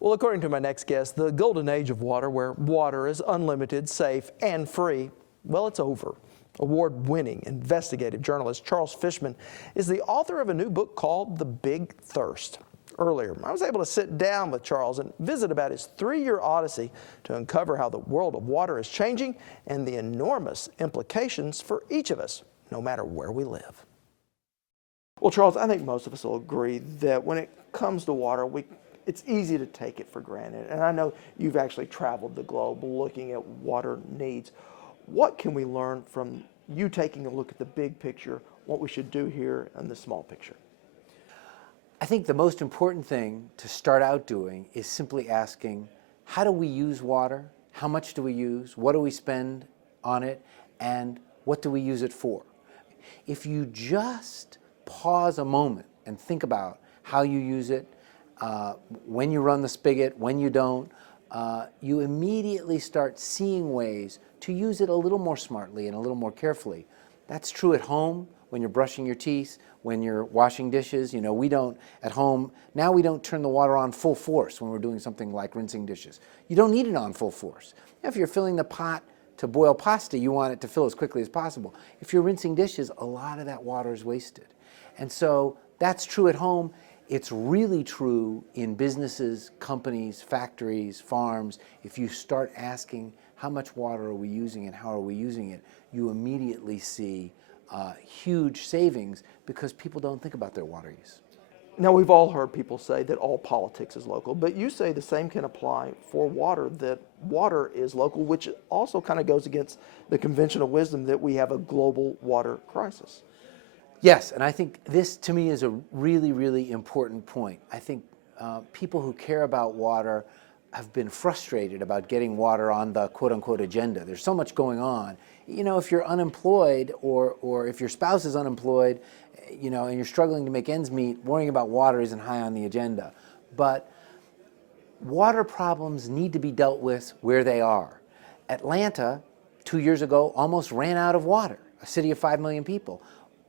Well, according to my next guest, the golden age of water, where water is unlimited, safe, and free, well, it's over. Award-winning investigative journalist Charles Fishman is the author of a new book called The Big Thirst. Earlier, I was able to sit down with Charles and visit about his 3-year odyssey to uncover how the world of water is changing and the enormous implications for each of us, no matter where we live. Well, Charles, I think most of us will agree that when it comes to water, it's easy to take it for granted. And I know you've actually traveled the globe looking at water needs. What can we learn from you taking a look at the big picture, what we should do here in the small picture? I think the most important thing to start out doing is simply asking, how do we use water? How much do we use? What do we spend on it? And what do we use it for? If you just pause a moment and think about how you use it, when you run the spigot, when you don't, you immediately start seeing ways to use it a little more smartly and a little more carefully. That's true at home when you're brushing your teeth, when you're washing dishes. You know, we don't, at home, now we don't turn the water on full force when we're doing something like rinsing dishes. You don't need it on full force. If you're filling the pot to boil pasta, you want it to fill as quickly as possible. If you're rinsing dishes, a lot of that water is wasted. And so that's true at home. It's really true in businesses, companies, factories, farms. If you start asking how much water are we using and how are we using it, you immediately see huge savings because people don't think about their water use. Now, we've all heard people say that all politics is local, but you say the same can apply for water, that water is local, which also kind of goes against the conventional wisdom that we have a global water crisis. Yes, and I think this, to me, is a really, really important point. I think people who care about water have been frustrated about getting water on the quote-unquote agenda. There's so much going on. You know, if you're unemployed or if your spouse is unemployed, you know, and you're struggling to make ends meet, worrying about water isn't high on the agenda. But water problems need to be dealt with where they are. Atlanta, 2 years ago, almost ran out of water, a city of 5 million people.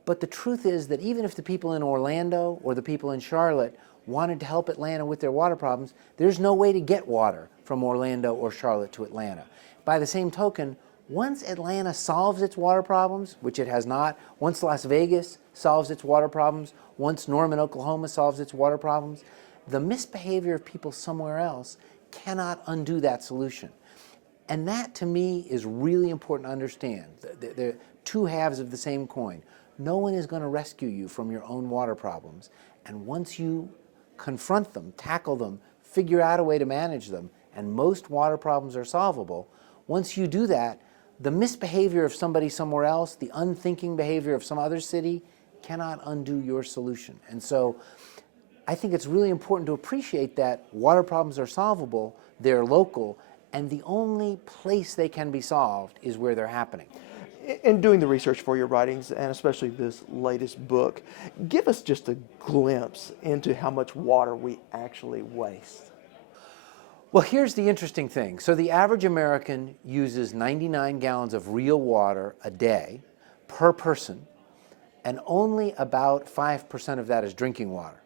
But the truth is that even if the people in Orlando or the people in Charlotte wanted to help Atlanta with their water problems, there's no way to get water from Orlando or Charlotte to Atlanta. By the same token, once Atlanta solves its water problems, which it has not, once Las Vegas solves its water problems, once Norman, Oklahoma solves its water problems, the misbehavior of people somewhere else cannot undo that solution. And that, to me, is really important to understand. They're two halves of the same coin. No one is going to rescue you from your own water problems. And once you confront them, tackle them, figure out a way to manage them, and most water problems are solvable, once you do that, the misbehavior of somebody somewhere else, the unthinking behavior of some other city, cannot undo your solution. And so I think it's really important to appreciate that water problems are solvable, they're local, and the only place they can be solved is where they're happening. In doing the research for your writings, and especially this latest book, give us just a glimpse into how much water we actually waste. Well, here's the interesting thing. So the average American uses 99 gallons of real water a day per person, and only about 5% of that is drinking water.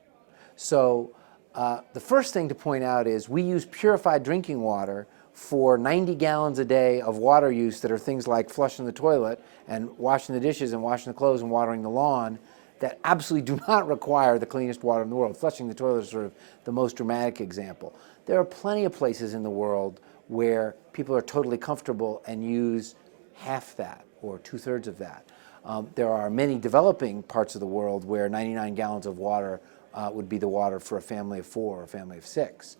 So the first thing to point out is we use purified drinking water for 90 gallons a day of water use that are things like flushing the toilet and washing the dishes and washing the clothes and watering the lawn that absolutely do not require the cleanest water in the world. Flushing the toilet is sort of the most dramatic example. There are plenty of places in the world where people are totally comfortable and use half that or 2/3 of that. There are many developing parts of the world where 99 gallons of water would be the water for a family of 4 or a family of 6.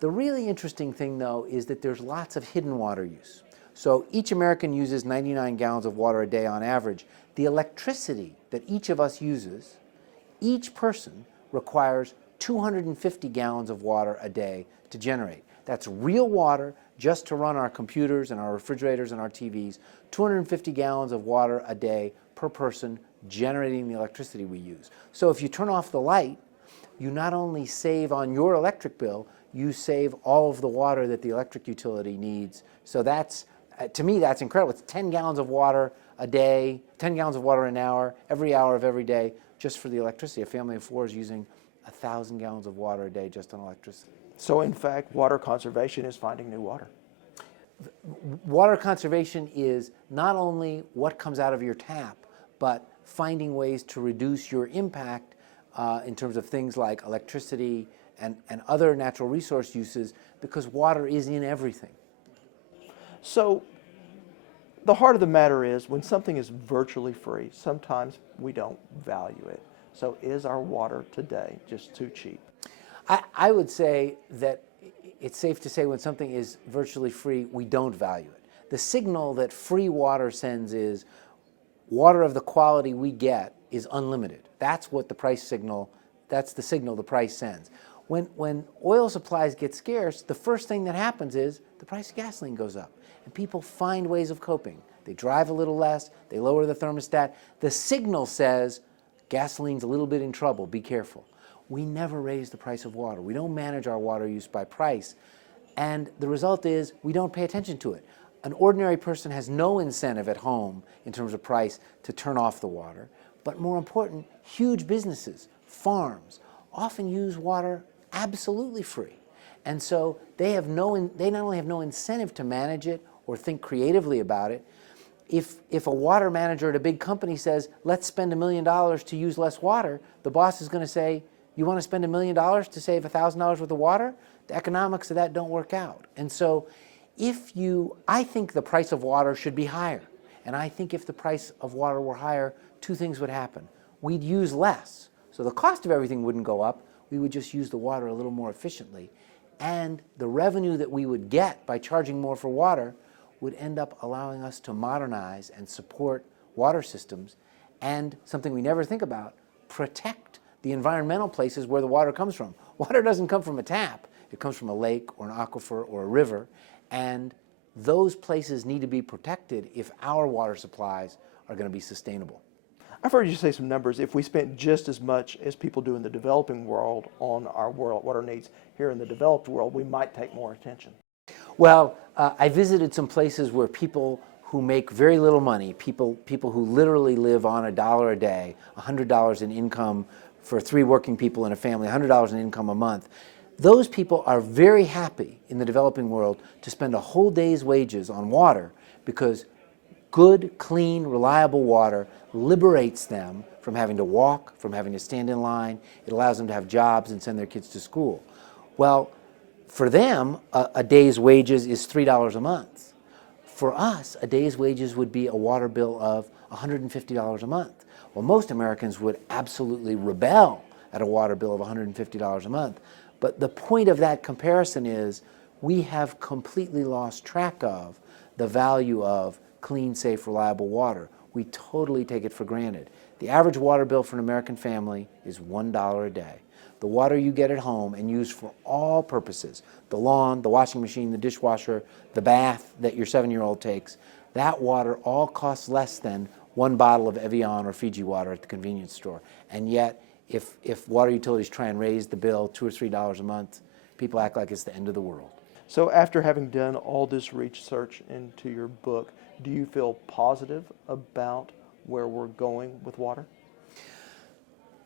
The really interesting thing, though, is that there's lots of hidden water use. So each American uses 99 gallons of water a day on average. The electricity that each of us uses, each person requires 250 gallons of water a day to generate. That's real water just to run our computers and our refrigerators and our TVs, 250 gallons of water a day per person generating the electricity we use. So if you turn off the light, you not only save on your electric bill, you save all of the water that the electric utility needs. So that's, to me, that's incredible. It's 10 gallons of water a day, 10 gallons of water an hour, every hour of every day, just for the electricity. A family of 4 is using 1,000 gallons of water a day just on electricity. So in fact, water conservation is finding new water. Water conservation is not only what comes out of your tap, but finding ways to reduce your impact in terms of things like electricity and other natural resource uses, because water is in everything. So the heart of the matter is, when something is virtually free, sometimes we don't value it. So is our water today just too cheap? I would say that it's safe to say when something is virtually free, we don't value it. The signal that free water sends is water of the quality we get is unlimited. That's what the price signal, that's the signal the price sends. When oil supplies get scarce, the first thing that happens is the price of gasoline goes up, and people find ways of coping. They drive a little less, they lower the thermostat. The signal says gasoline's a little bit in trouble, be careful. We never raise the price of water. We don't manage our water use by price, and the result is we don't pay attention to it. An ordinary person has no incentive at home in terms of price to turn off the water, but more important, huge businesses, farms, often use water absolutely free. And so they not only have no incentive to manage it or think creatively about it. If a water manager at a big company says, let's spend $1 million to use less water, the boss is going to say, you want to spend $1 million to save $1,000 worth of water? The economics of that don't work out. And so I think the price of water should be higher. And I think if the price of water were higher, two things would happen. We'd use less. So the cost of everything wouldn't go up. We would just use the water a little more efficiently. And the revenue that we would get by charging more for water would end up allowing us to modernize and support water systems, and something we never think about, protect the environmental places where the water comes from. Water doesn't come from a tap. It comes from a lake or an aquifer or a river, and those places need to be protected if our water supplies are going to be sustainable. I've heard you say some numbers. If we spent just as much as people do in the developing world on our water needs here in the developed world, we might take more attention. Well, I visited some places where people who make very little money, people who literally live on $1 a day, $100 in income for 3 working people in a family, $100 in income a month, those people are very happy in the developing world to spend a whole day's wages on water, because good, clean, reliable water liberates them from having to walk, from having to stand in line. It allows them to have jobs and send their kids to school. Well, for them, a day's wages is $3 a month. For us, a day's wages would be a water bill of $150 a month. Well, most Americans would absolutely rebel at a water bill of $150 a month. But the point of that comparison is we have completely lost track of the value of clean, safe, reliable water. We totally take it for granted. The average water bill for an American family is $1 a day. The water you get at home and use for all purposes, the lawn, the washing machine, the dishwasher, the bath that your 7-year-old takes, that water all costs less than 1 bottle of Evian or Fiji water at the convenience store. And yet, if water utilities try and raise the bill $2 or $3 a month, people act like it's the end of the world. So after having done all this research into your book, do you feel positive about where we're going with water?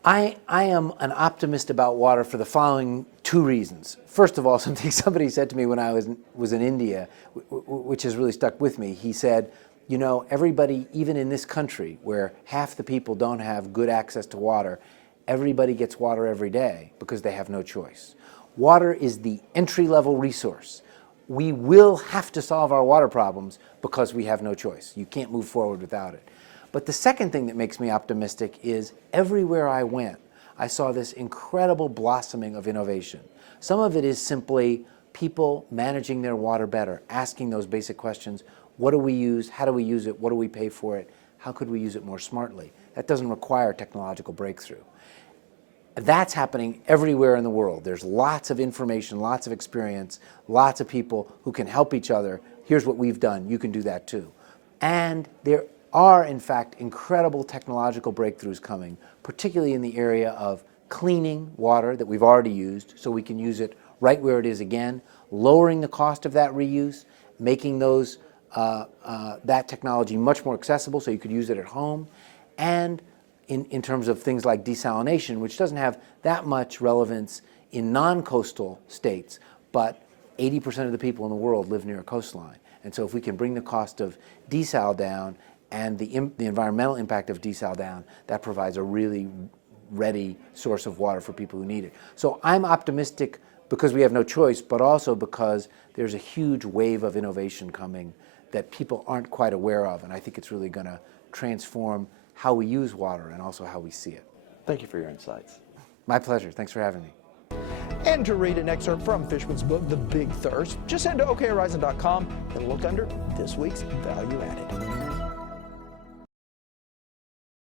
I am an optimist about water for the following 2 reasons. First of all, something somebody said to me when I was in India, which has really stuck with me. He said, you know, everybody, even in this country where half the people don't have good access to water, everybody gets water every day because they have no choice. Water is the entry-level resource. We will have to solve our water problems because we have no choice. You can't move forward without it. But the second thing that makes me optimistic is everywhere I went, I saw this incredible blossoming of innovation. Some of it is simply people managing their water better, asking those basic questions. What do we use? How do we use it? What do we pay for it? How could we use it more smartly? That doesn't require technological breakthrough. That's happening everywhere in the world. There's lots of information, lots of experience, lots of people who can help each other. Here's what we've done. You can do that too. And there are, in fact, incredible technological breakthroughs coming, particularly in the area of cleaning water that we've already used so we can use it right where it is again, lowering the cost of that reuse, making those, that technology much more accessible so you could use it at home, and in terms of things like desalination, which doesn't have that much relevance in non-coastal states, but 80% of the people in the world live near a coastline. And so if we can bring the cost of desal down and the environmental impact of desal down, that provides a really ready source of water for people who need it. So I'm optimistic because we have no choice, but also because there's a huge wave of innovation coming that people aren't quite aware of, and I think it's really going to transform how we use water and also how we see it. Thank you for your insights. My pleasure. Thanks for having me. And to read an excerpt from Fishman's book, The Big Thirst, just head to okhorizon.com and look under this week's Value Added.